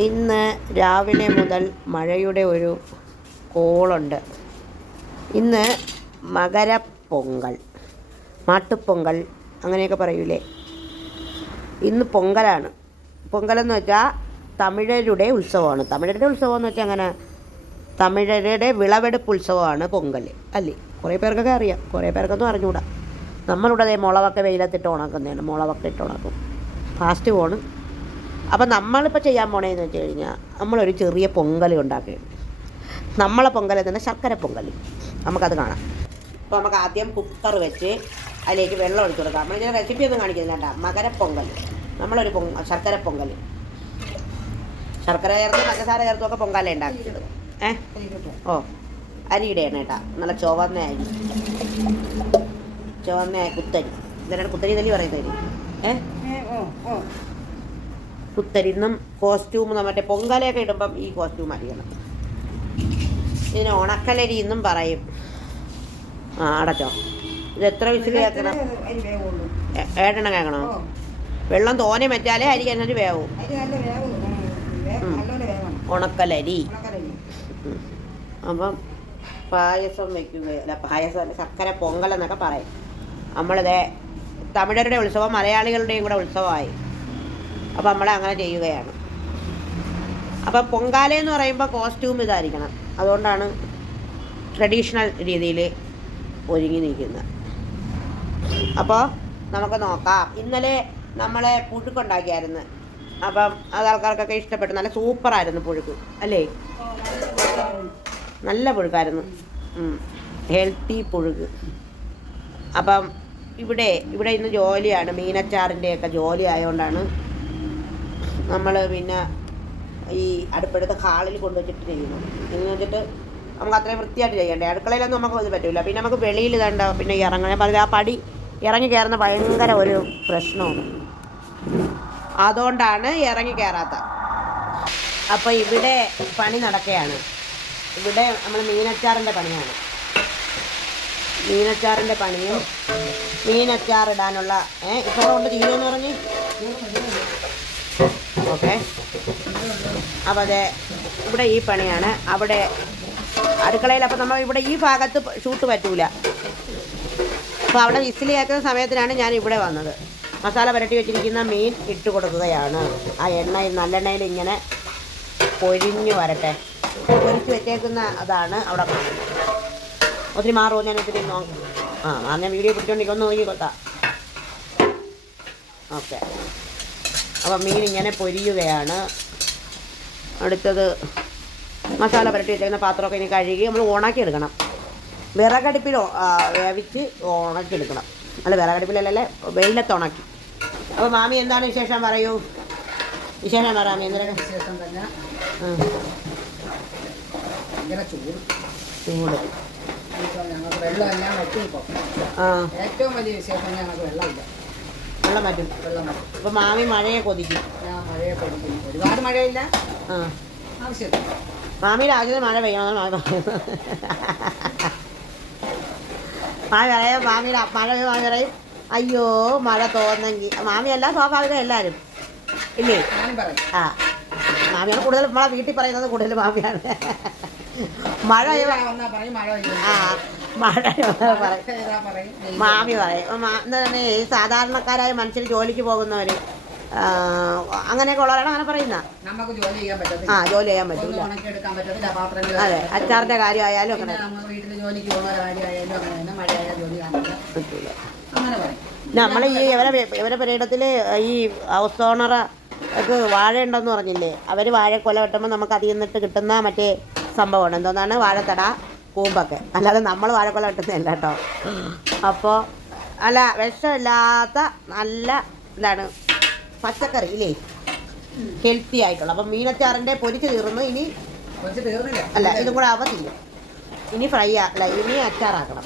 ഇന്ന് രാവിലെ മുതൽ മഴയുടെ ഒരു കോളുണ്ട്. ഇന്ന് മകരപ്പൊങ്കൽ. മാട്ടുപ്പൊങ്കൽ അങ്ങനെയൊക്കെ പറയൂലേ? ഇന്ന് പൊങ്കലാണ്. പൊങ്കലെന്ന് വെച്ചാൽ തമിഴരുടെ ഉത്സവമാണ്. തമിഴരുടെ ഉത്സവം എന്ന് വെച്ചാൽ അങ്ങനെ തമിഴരുടെ വിളവെടുപ്പ് ഉത്സവമാണ് പൊങ്കൽ അല്ലേ? കുറേ പേർക്കൊക്കെ അറിയാം. കുറേ പേർക്കൊന്നും അറിഞ്ഞുകൂടാ നമ്മളിവിടെ മുളവൊക്കെ വെയിലത്തിട്ട് ഉണക്കുന്നതാണ്. മുളവൊക്കെ ഇട്ട് ഉണക്കും. ഫാസ്റ്റ് പോണ്. അപ്പം നമ്മളിപ്പോൾ ചെയ്യാൻ പോണേന്ന് വെച്ച് കഴിഞ്ഞാൽ നമ്മളൊരു ചെറിയ പൊങ്കൽ ഉണ്ടാക്കുകയാണ് നമ്മളെ പൊങ്കൽ തന്നെ ശർക്കര പൊങ്കൽ നമുക്കത് കാണാം. അപ്പോൾ നമുക്ക് ആദ്യം കുക്കർ വെച്ച് അതിലേക്ക് വെള്ളം ഒഴിച്ചു കൊടുക്കാം. നമ്മൾ ഇങ്ങനെ റെസിപ്പി ഒന്നും കാണിക്കുന്നില്ല കേട്ടോ. മകരപ്പൊങ്കൽ നമ്മളൊരു പൊങ്ക ശർക്കര പൊങ്കൽ ശർക്കര ചേർത്ത് പഞ്ചസാര ചേർത്തും ഒക്കെ പൊങ്കാല ഉണ്ടാക്കിയത്. ഏ? ഓ. അരിയിടെയാണ് കേട്ടോ. നല്ല ചുവന്ന അരി. ചുവന്ന കുത്തരി. ഇതിനാണ് കുത്തരി തല്ലി പറയുന്നത്? അരി ഏ കുത്തരി ഇന്നും കോസ്റ്റ്യൂം മറ്റേ പൊങ്കാലയൊക്കെ ഇടുമ്പം ഈ കോസ്റ്റ്യൂം അറിയണം ഇതിന് ഉണക്കലരി എന്നും പറയും. ആ അടച്ചോ. ഇത് എത്ര വിസിൽ കേൾക്കണം? ഏട്ടെണ്ണം കേൾക്കണോ? വെള്ളം തോനെ വെച്ചാലേ അരി കഴിഞ്ഞിട്ട് വേവും. ഉണക്കലരി. അപ്പം പായസം വെക്കുക അല്ല പായസം ശർക്കര പൊങ്കൽ എന്നൊക്കെ പറയും. നമ്മളിതേ തമിഴരുടെ ഉത്സവം മലയാളികളുടെയും കൂടെ ഉത്സവമായി. അപ്പം നമ്മൾ അങ്ങനെ ചെയ്യുകയാണ്. അപ്പം പൊങ്കാല എന്ന് പറയുമ്പോൾ കോസ്റ്റ്യൂം ഇതായിരിക്കണം. അതുകൊണ്ടാണ് ട്രഡീഷണൽ രീതിയിൽ ഒരുങ്ങി നിൽക്കുന്നത്. അപ്പോൾ നമുക്ക് നോക്കാം. ഇന്നലെ നമ്മളെ പുഴുക്കുണ്ടാക്കിയായിരുന്നു അപ്പം അത് ആൾക്കാർക്കൊക്കെ ഇഷ്ടപ്പെട്ടു. നല്ല സൂപ്പറായിരുന്നു പുഴുക്ക്. അല്ലേ? നല്ല പുഴുക്കായിരുന്നു. ഹെൽത്തി പുഴുക്ക്. അപ്പം ഇവിടെ ഇവിടെ ഇന്ന് ജോലിയാണ്. മീനച്ചാറിന്റെയൊക്കെ ജോലി ആയതുകൊണ്ടാണ് നമ്മൾ പിന്നെ ഈ അടുപ്പെടുത്ത ഹാളിൽ കൊണ്ടുവച്ചിട്ട് ചെയ്യുന്നു. എന്ന് വെച്ചിട്ട് നമുക്ക് അത്രയും വൃത്തിയായിട്ട് ചെയ്യണ്ടേ? അടുക്കളയിലൊന്നും നമുക്ക് ഇത് പറ്റില്ല പിന്നെ നമുക്ക് വെളിയിൽ ഇതണ്ട പിന്നെ ഇറങ്ങണം. അപ്പോൾ ആ പടി ഇറങ്ങി കയറുന്ന ഭയങ്കര ഒരു പ്രശ്നമാണ്. അതുകൊണ്ടാണ് ഇറങ്ങി കയറാത്ത. അപ്പോൾ ഇവിടെ പണി നടക്കുകയാണ്. ഇവിടെ നമ്മൾ മീനച്ചാറിന്റെ പണിയാണ്. മീനച്ചാറിന്റെ പണിയും മീനച്ചാറിടാനുള്ള ഏഹ് ഇപ്പോൾ ഇപ്പം കൊണ്ട് തീരുമെന്ന് പറഞ്ഞ്? ഓക്കെ. അപ്പോൾ അതെ ഇവിടെ ഈ പണിയാണ്. അവിടെ അടുക്കളയിൽ അപ്പോൾ നമ്മൾ ഇവിടെ ഈ ഭാഗത്ത് ഷൂട്ട് പറ്റൂല. അപ്പോൾ അവിടെ വിസിൽ കേൾക്കുന്ന സമയത്തിനാണ് ഞാൻ ഇവിടെ വന്നത്. മസാല പുരട്ടി വെച്ചിരിക്കുന്ന മീൻ ഇട്ട് കൊടുക്കുകയാണ്. ആ എണ്ണയിൽ നല്ലെണ്ണയിൽ ഇങ്ങനെ പൊരിഞ്ഞു വരട്ടെ. പൊരിച്ച് വെച്ചേക്കുന്ന അതാണ് അവിടെ ഒത്തിരി മാറുമോ ഞാൻ ഒത്തിരി നോക്കാം ആ ഞാൻ വീഡിയോ പിടിച്ചോണ്ടിരിക്കൊന്ന് നോക്കി കൊത്താം ഓക്കെ. അപ്പം മീൻ ഇങ്ങനെ പൊരിയുകയാണ്. അടുത്തത് മസാല പുരട്ടി വെച്ചേക്കുന്ന പാത്രമൊക്കെ ഇനി കഴുകി നമ്മൾ ഉണക്കിയെടുക്കണം. വിറകടുപ്പിൽ വേവിച്ച് ഉണക്കിയെടുക്കണം. അല്ല വിറകടുപ്പിലല്ലേ വെയിലത്ത് ഉണക്കി. അപ്പോൾ മാമി എന്താണ് വിശേഷം പറയൂ? വിശേഷം പറ മാമി? എന്തിനാണ് വിശേഷം തന്നെ. ചൂട്. ചൂട്. ഞങ്ങൾക്ക് വെള്ളം ഏറ്റവും വലിയ വിശേഷം ഞങ്ങൾക്ക് വെള്ളമില്ല. വെള്ളം വറ്റും അപ്പോൾ മാമി മഴയെ കൊതിക്കും. ഞാൻ മഴയെ കൊടുക്കുന്നു ഒരുപാട് മഴയില്ല. ആ. ആവശ്യമില്ല. മാമിയുടെ ആവശ്യത്തിന് മഴ പെയ്യണമെന്ന് മാമി പറയുന്നത് മാമി പറയും മാമിയുടെ മഴ മാമി പറയും അയ്യോ മഴ തോന്നെങ്കിൽ മാമിയല്ല സ്വാഭാവികം എല്ലാവരും ഇല്ലേ? ആ. മാമിയാണ് കൂടുതൽ നമ്മളെ വീട്ടിൽ പറയുന്നത് കൂടുതൽ മാമിയാണ്. മഴ ആ. മാമി പറയും. എന്താണ് ഈ സാധാരണക്കാരായ മനുഷ്യർ ജോലിക്ക് പോകുന്നവർ അങ്ങനെയൊക്കെ ഉള്ളവരാണ് അങ്ങനെ പറയുന്ന. ആ ജോലി ചെയ്യാൻ പറ്റും അതെ അച്ചാറിന്റെ കാര്യമായാലും അങ്ങനെ. നമ്മൾ ഈ ഇവരെ ഇവരെ പുരയിടത്തിൽ ഈ ഹൗസ് ഓണർ വാഴ ഉണ്ടെന്ന് പറഞ്ഞില്ലേ? അവർ വാഴ കൊല വെട്ടുമ്പോൾ നമുക്ക് അതിൽ നിന്നിട്ട് കിട്ടുന്ന മറ്റേ സംഭവമാണ്. എന്തോന്നാണ്? വാഴത്തട. കൂമ്പൊക്കെ. അല്ലാതെ നമ്മൾ വാഴക്കൊല കിട്ടുന്നില്ല കേട്ടോ. അപ്പോൾ അല്ല വിഷമില്ലാത്ത നല്ല എന്താണ് പച്ചക്കറി ഇല്ലേ? ഹെൽത്തി ആയിട്ടുള്ള. അപ്പം മീനച്ചാറിന്റെ പൊരിച്ച് തീർന്നു. ഇനി അല്ല ഇതും കൂടെ ആവുമ്പോൾ തീരും. ഇനി ഫ്രൈ ആ അല്ല ഇനി അച്ചാറാക്കണം.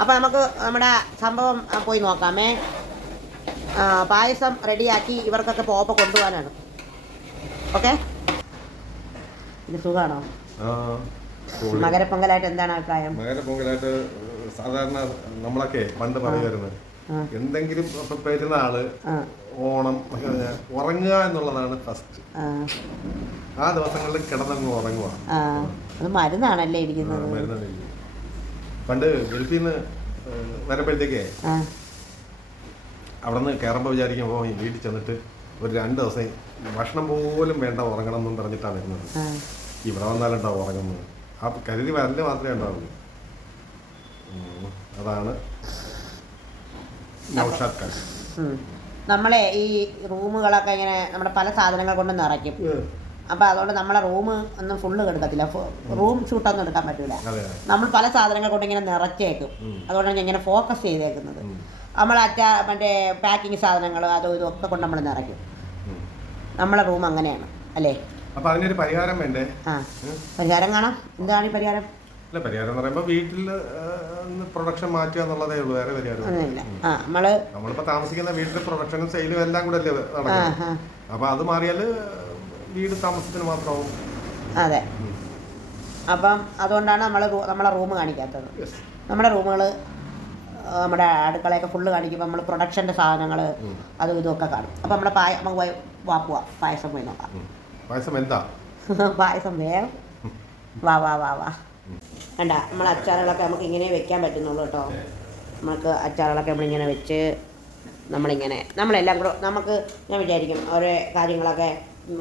അപ്പോൾ നമുക്ക് നമ്മുടെ സംഭവം പോയി നോക്കാമേ. ആ, പായസം റെഡിയാക്കി ഇവർക്കൊക്കെ പോപ്പ കൊണ്ടുപോകാനാണ്. ഓക്കെ? ഇത് സുഖമാണോ. മകരപ്പൊങ്കലായിട്ട് എന്താണ് അഭിപ്രായം? മകരപ്പൊങ്കലായിട്ട് സാധാരണ നമ്മളൊക്കെ പണ്ട് പറയുമായിരുന്നു. എന്തെങ്കിലും ഇപ്പൊ പെരുന്നാൾ ഓണം ഉറങ്ങുക എന്നുള്ളതാണ് ഫസ്റ്റ് ആ. ദിവസങ്ങളിൽ കിടന്നങ്ങ് ഉറങ്ങുക. അത് മരുന്നാണല്ലേ ഇരിക്കുന്നത്. മരുന്നാണ്. പണ്ട് ഗൾഫിൽ നിന്ന് വരുമ്പോഴത്തേക്കേ അവിടെ നിന്ന് കയറുമ്പോൾ വിചാരിക്കുമ്പോൾ വീട്ടിൽ ചെന്നിട്ട് ഒരു രണ്ട് ദിവസം ഭക്ഷണം പോലും വേണ്ട ഉറങ്ങണം എന്നും പറഞ്ഞിട്ടാണ് വരുന്നത്. ഇവിടെ വന്നാലുണ്ടാവും ഉറങ്ങുന്നത്. ആ കരുതി വരൽ മാത്രമേ ഉണ്ടാവുള്ളൂ. അതാണ് നൗഷാദ് ഖാൻ. നമ്മളെ ഈ റൂമുകളൊക്കെ ഇങ്ങനെ നമ്മുടെ പല സാധനങ്ങൾ കൊണ്ട് നിറയ്ക്കും. അപ്പൊ അതുകൊണ്ട് നമ്മളെ റൂം ഒന്നും ഫുള്ള് കിടക്കത്തില്ല. റൂം ഷൂട്ടൊന്നും എടുക്കാൻ പറ്റൂല. നമ്മൾ പല സാധനങ്ങൾ കൊണ്ട് ഇങ്ങനെ നിറച്ചേക്കും അതുകൊണ്ട് അതുകൊണ്ടാണ് ഇങ്ങനെ ഫോക്കസ് ചെയ്തേക്കുന്നത്. നമ്മൾ അറ്റ മറ്റേ പാക്കിങ് സാധനങ്ങൾ അതും ഇതും ഒക്കെ കൊണ്ട് നമ്മൾ നിറയ്ക്കും. നമ്മളെ റൂം അങ്ങനെയാണ്. അല്ലേ? അപ്പൊ അതിനൊരു പരിഹാരം വേണ്ടേ? ആ. പരിഹാരം കാണാം. എന്താണ് ഈ പരിഹാരം? അല്ല പരിഹാരം എന്ന് പറയുമ്പോൾ വീട്ടിൽ പ്രൊഡക്ഷൻ മാറ്റുക എന്നുള്ളതേ ഉള്ളൂ. വേറെ പരിഹാരം ഒന്നുമില്ല. ആ നമ്മൾ നമ്മളിപ്പോ താമസിക്കുന്ന വീട്ടിലെ പ്രൊഡക്ഷനും സെയിലും എല്ലാം കൂടെ അല്ലേ നടക്കുന്നത് അപ്പൊ അത് മാറിയാൽ വീട് താമസത്തിന് മാത്രമാവും. അതെ. അപ്പം അതുകൊണ്ടാണ് നമ്മൾ നമ്മളെ റൂം കാണിക്കാത്തത്. നമ്മുടെ റൂമുകൾ നമ്മുടെ അടുക്കളയൊക്കെ ഫുള്ള് കാണിക്കുമ്പോൾ നമ്മൾ പ്രൊഡക്ഷന്റെ സാധനങ്ങൾ അതും ഇതും ഒക്കെ കാണും. അപ്പോൾ നമ്മുടെ പായ നമുക്ക് പോയി വാപ്പുക പായസം പോയി നോക്കാം. പായസം എന്താ പായസം വേഗം വാ വാ വാ വാ. കണ്ട നമ്മൾ അച്ചാറുകളൊക്കെ നമുക്ക് ഇങ്ങനെ വെക്കാൻ പറ്റുന്നുള്ളൂ കേട്ടോ. നമുക്ക് അച്ചാറുകളൊക്കെ നമ്മളിങ്ങനെ വെച്ച് നമ്മളിങ്ങനെ നമ്മളെല്ലാം കൂടെ നമുക്ക് ഞാൻ വിചാരിക്കും ഓരോ കാര്യങ്ങളൊക്കെ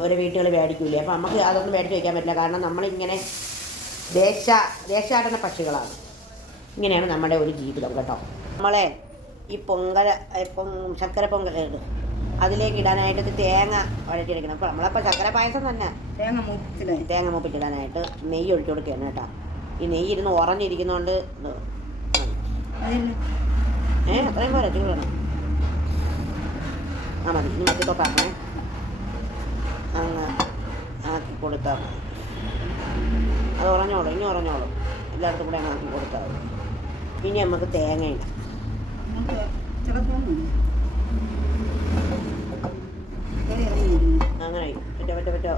ഓരോ വീട്ടുകൾ മേടിക്കില്ല അപ്പോൾ നമുക്ക് അതൊന്നും മേടിച്ച് വയ്ക്കാൻ പറ്റില്ല. കാരണം നമ്മളിങ്ങനെ ദേശ ദേശാടന പക്ഷികളാണ്. ഇങ്ങനെയാണ് നമ്മുടെ ഒരു ജീവിതം കേട്ടോ. നമ്മളെ ഈ പൊങ്കല ഇപ്പം ശർക്കര പൊങ്കൽ അതിലേക്ക് ഇടാനായിട്ട് തേങ്ങ എടുക്കണം. അപ്പോൾ നമ്മളപ്പോൾ ശർക്കര പായസം തന്നെ. തേങ്ങ മൂപ്പിച്ചില്ലേ തേങ്ങ മൂപ്പിച്ചിടാനായിട്ട് നെയ്യ് ഒഴിച്ചു കൊടുക്കുകയാണ് കേട്ടോ. ഈ നെയ്യ് ഇരുന്ന് ഉറഞ്ഞിരിക്കുന്നതുകൊണ്ട് ഏ അത്രയും പോരാ ഒറ്റ വേണം ആ മതി. ഇനി മറ്റൊക്കെ അങ്ങ് ആക്കി കൊടുത്താൽ മതി. അത് ഉറഞ്ഞോളൂ ഇനി ഉറഞ്ഞോളൂ. എല്ലായിടത്തും കൂടെ അങ്ങ് ആക്കി കൊടുത്താൽ മതി. ഇനി നമുക്ക് തേങ്ങ നമുക്ക് അങ്ങനെ പറ്റോ പറ്റോ പറ്റോ.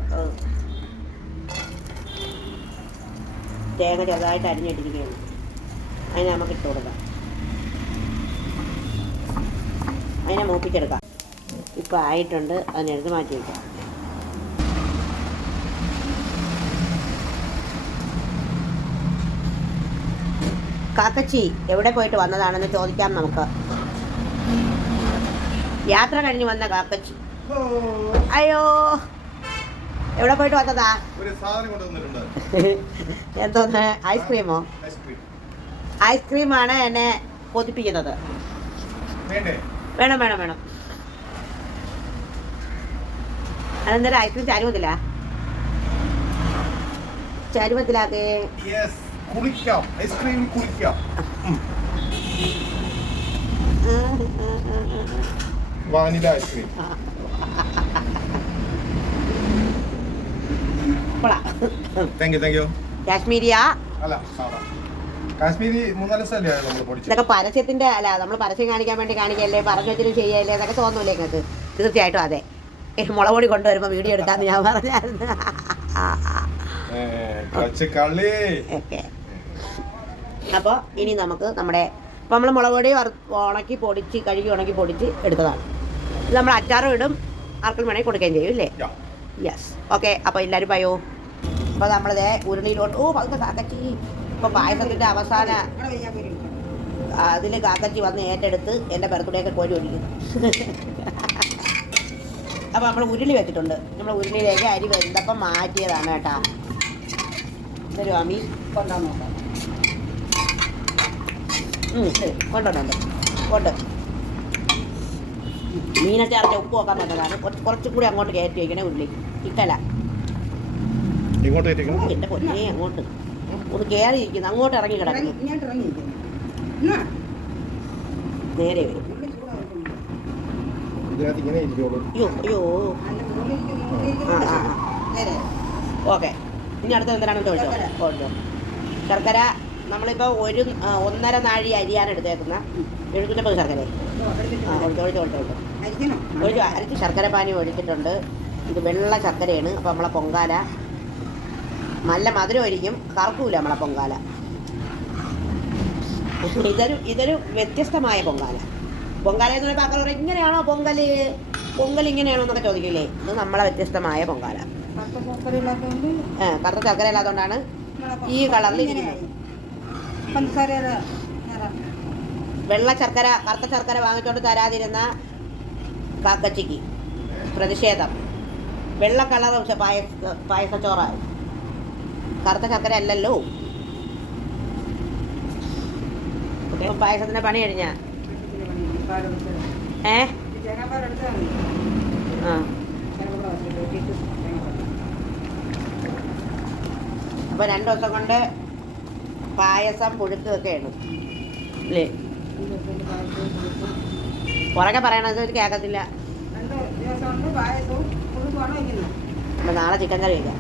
തേങ്ങ ചെറുതായിട്ട് അരിഞ്ഞിട്ടിരിക്കുകയാണ്. അതിനെ നമുക്ക് ഇട്ട് കൊടുക്കാം. അതിനെ മൂപ്പിച്ചെടുക്കാം. ഇപ്പം ആയിട്ടുണ്ട്. അതിനെടുത്ത് മാറ്റി വയ്ക്കാം കാക്കച്ചി എവിടെ പോയിട്ട് വന്നതാണെന്ന് ചോദിക്കാം നമുക്ക്. യാത്ര കഴിഞ്ഞ് വന്ന കാക്കച്ചി. അയ്യോ. എവിടെ പോയിട്ട് വന്നതാ? എന്തോന്ന്? ഐസ്ക്രീമോ? ഐസ്ക്രീം. ഐസ്ക്രീമാണ് എന്നെ കൊതിപ്പിക്കുന്നത്. വേണം വേണം വേണം. അതെന്തായാലും ഐസ്ക്രീം ചരുവത്തില്ല ചരുവത്തിലാക്കേ കുളിക്കാം. ഐസ്ക്രീം കുളിക്കാം. Vanilla ice cream. Thank you thank you കാശ്മീരിയ? അല്ല കാശ്മീരി മൂന്നാൽ നമ്മൾ ഇതൊക്കെ പരസ്യത്തിന്റെ അല്ല നമ്മൾ പരസ്യം കാണിക്കാൻ വേണ്ടി കാണിക്കല്ലേ പറഞ്ഞു വെച്ചിട്ട് ചെയ്യല്ലേ അതൊക്കെ തോന്നൂലേ നിങ്ങൾക്ക് തീർച്ചയായിട്ടും അതെ. മുളപൊടി കൊണ്ടുവരുമ്പോ കൊണ്ടുവരുമ്പോൾ വീഡിയോ എടുക്കാന്ന് ഞാൻ പറഞ്ഞായിരുന്നു. അപ്പോൾ ഇനി നമുക്ക് നമ്മുടെ ഇപ്പോൾ നമ്മൾ മുളക് പൊടി ഉണക്കി പൊടിച്ച് കഴുകി ഉണക്കി പൊടിച്ച് എടുത്തതാണ്. നമ്മൾ അച്ചാറും ഇടും. ആർക്കും വേണമെങ്കിൽ കൊടുക്കുകയും ചെയ്യും അല്ലേ യെസ് ഓക്കെ അപ്പോൾ എല്ലാരും പറയൂ. അപ്പോൾ നമ്മളിതേ ഉരുളിയിലോട്ട് ഓ പതുക്കെ കാക്കച്ചി. ഇപ്പോൾ പായസത്തിന്റെ അവസാന അതിൽ കാക്കച്ചി വന്ന് ഏറ്റെടുത്ത് എന്റെ പെരത്തുടെയൊക്കെ കോരി ഒഴിക്കുന്നു. അപ്പോൾ നമ്മൾ ഉരുളി വെച്ചിട്ടുണ്ട്. നമ്മൾ ഉരുളിയിലേക്ക് അരി വെന്തപ്പം മാറ്റിയതാണ് കേട്ടാ. ഇതൊരു അമി? ശരി. കൊണ്ടുവന്നുണ്ട് കൊണ്ട് മീനച്ചാറിന്റെ ഉപ്പ് നോക്കാൻ പറ്റുന്നതാണ് കുറച്ച് കുറച്ചും കൂടി അങ്ങോട്ട് കയറ്റി വയ്ക്കണേ ഉള്ളി. ഇട്ടല എന്റെ പൊന്നേ അങ്ങോട്ട്. ഒന്ന് കയറി ഇരിക്കുന്നു അങ്ങോട്ട് ഇറങ്ങി കിടക്കുന്നു നേരെ വരും. അയ്യോ അയ്യോ. ആ ആ ഓക്കെ. ഇനി അടുത്ത എന്തിനാണെന്ന് ചോദിച്ചോ ശർക്കര. കൊണ്ടു ശർക്കര നമ്മളിപ്പോൾ ഒരു ഒന്നര നാഴി അരിയാണ് എടുത്തേക്കുന്ന. എഴുന്നൂറ്റമ്പത് ശർക്കര ആ ഓൾട്ടോ ഓൾട്ടോ ഓൾട്ടോ ഒഴിച്ച് ഒഴിച്ച് അരച്ച് ശർക്കര പാനി ഒഴിച്ചിട്ടുണ്ട്? ഇത് വെള്ള ശർക്കരയാണ്. അപ്പോൾ നമ്മളെ പൊങ്കാല. നല്ല മധുരമായിരിക്കും. കറക്കൂല നമ്മളെ പൊങ്കാല. ഇതൊരു ഇതൊരു വ്യത്യസ്തമായ പൊങ്കാല. പൊങ്കാല എന്ന് പറയുമ്പോൾ ആൾക്കാർ പറയും ഇങ്ങനെയാണോ പൊങ്കൽ പൊങ്കൽ ഇങ്ങനെയാണോ എന്നൊക്കെ ചോദിക്കില്ലേ? ഇത് നമ്മളെ വ്യത്യസ്തമായ പൊങ്കാല. കറുത്ത ശർക്കര ഇല്ലാത്തതുകൊണ്ടാണ് ഈ കളറിൽ വെള്ള ശർക്കര കറുത്ത ശർക്കര വാങ്ങിച്ചോണ്ട് തരാതിരുന്ന കാക്കച്ചിക്ക് പ്രതിഷേധം. വെള്ള കളർ പക്ഷെ പായസ പായസച്ചോറായി കറുത്ത ചക്കര അല്ലല്ലോ. കുട്ടികൾ പായസത്തിന്റെ പണി കഴിഞ്ഞ? ഏ? അപ്പൊ രണ്ടു ദിവസം കൊണ്ട് പായസം പുഴുക്കൊക്കെയാണ് അല്ലേ? പുറകെ പറയണത് ഒരു കേൾക്കത്തില്ല അപ്പൊ നാളെ ചിക്കൻ കറി ഇഷ്ടം.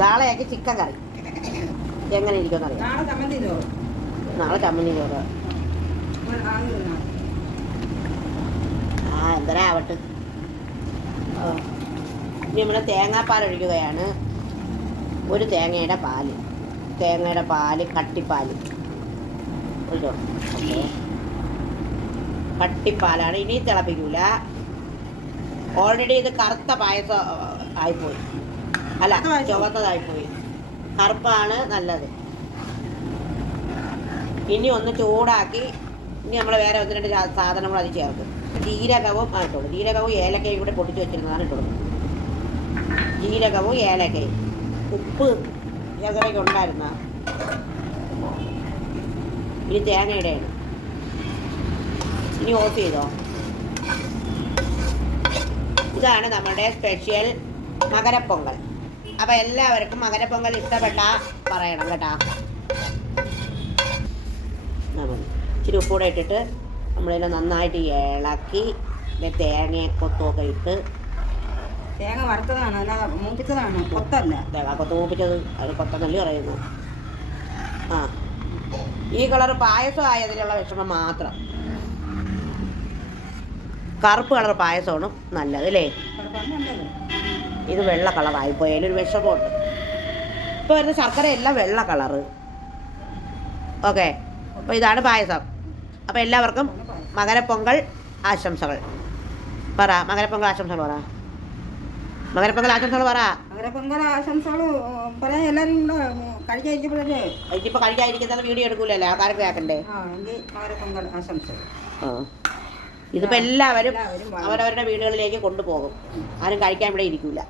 നാളെയാക്കി ചിക്കൻ കറി. എങ്ങനെ അറിയാം. നാളെ ചമ്മന്തി ചോറ്. ആ എന്തരാ ആവട്ടെ. ഇനി നമ്മൾ തേങ്ങാപ്പാൽ ഒഴിക്കുകയാണ്. ഒരു തേങ്ങയുടെ പാൽ. തേങ്ങയുടെ പാൽ കട്ടിപ്പാൽ. ഓക്കെ കട്ടിപ്പാലാണ് ഇനി തിളപ്പിക്കൂല. ഓൾറെഡി ഇത് കറുത്ത പായസം ആയിപ്പോയി. അല്ല ചുവത്തതായിപ്പോയി കറുപ്പാണ് നല്ലത്. ഇനി ഒന്ന് ചൂടാക്കി ഇനി നമ്മൾ വേറെ ഒന്ന് രണ്ട് സാധനങ്ങൾ അത് ചേർക്കും. ജീരകവും ആ ഇട്ടോളൂ. ജീരകവും ഏലക്കയും കൂടെ പൊട്ടിച്ച് വെച്ചിരുന്നതാണ് ഇട്ടോളൂ. ജീരകവും ഏലക്കയും. ഉപ്പ് ഏകദേശം ഉണ്ടായിരുന്ന ഇനി തേങ്ങയുടെയാണ് ഇനി ഓഫ് ചെയ്തോ? ഇതാണ് നമ്മുടെ സ്പെഷ്യൽ മകരപ്പൊങ്കൽ. അപ്പം എല്ലാവർക്കും മകരപ്പൊങ്കൽ ഇഷ്ടപ്പെട്ട പറയണം കേട്ടാ. ഇച്ചിരി ഉപ്പൂടെ ഇട്ടിട്ട് നമ്മളിതിനെ നന്നായിട്ട് ഇളക്കി തേങ്ങയെ തേങ്ങ കൊത്തുമൊക്കെ ഇട്ട് തേങ്ങ വറുത്തതാണ് അല്ലാതെ മൂപ്പിച്ചതാണ് കൊത്തല്ല. തേങ്ങ കൊത്ത് മൂപ്പിച്ചത് അത് കൊത്തന്നല്ലേ പറയുന്നു ആ. ഈ കളർ പായസം ആയതിലുള്ള വിഷമം മാത്രം. കറുപ്പ് കളർ പായസമാണ് നല്ലത് അല്ലേ? ഇത് വെള്ള കളറായി പോയാലും ഒരു വിഷമമുണ്ട്. ഇപ്പോൾ വരുന്ന ശർക്കര എല്ലാം വെള്ള കളറ്. ഓക്കെ. അപ്പോൾ ഇതാണ് പായസം. അപ്പോൾ എല്ലാവർക്കും മകരപ്പൊങ്കൽ ആശംസകൾ. പറ മകരപ്പൊങ്കൽ ആശംസകൾ പറ. മകരപ്പൊങ്കൽ ആശംസകൾ പറ. അങ്ങനെ പൊങ്കൽ ആശംസകൾ പറയാൻ എല്ലാവരും കൂടെ കഴിക്കാതിരിക്കപ്പെടല്ലേ ഇതിപ്പോൾ കഴിക്കാതിരിക്കുന്നത് വീഡിയോ എടുക്കൂലല്ലേ ആൾക്കാർക്ക് കേൾക്കണ്ടേ ആ എങ്കിൽ അവരെ പൊങ്കൽ ആശംസകൾ ആ ഇതിപ്പോൾ എല്ലാവരും. അവരവരുടെ വീടുകളിലേക്ക് കൊണ്ടുപോകും. ആരും കഴിക്കാൻ ഇവിടെ ഇരിക്കൂല.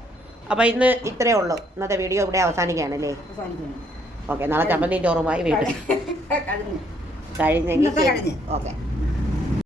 അപ്പോൾ ഇന്ന് ഇത്രേ ഉള്ളൂ. ഇന്നത്തെ വീഡിയോ ഇവിടെ അവസാനിക്കുകയാണല്ലേ? അല്ലേ ഓക്കെ നാളെ ചമ്മന്തിയും ചോറുമായി വീട്ടിൽ. കഴിഞ്ഞു. കഴിഞ്ഞെങ്കിൽ. ഓക്കെ.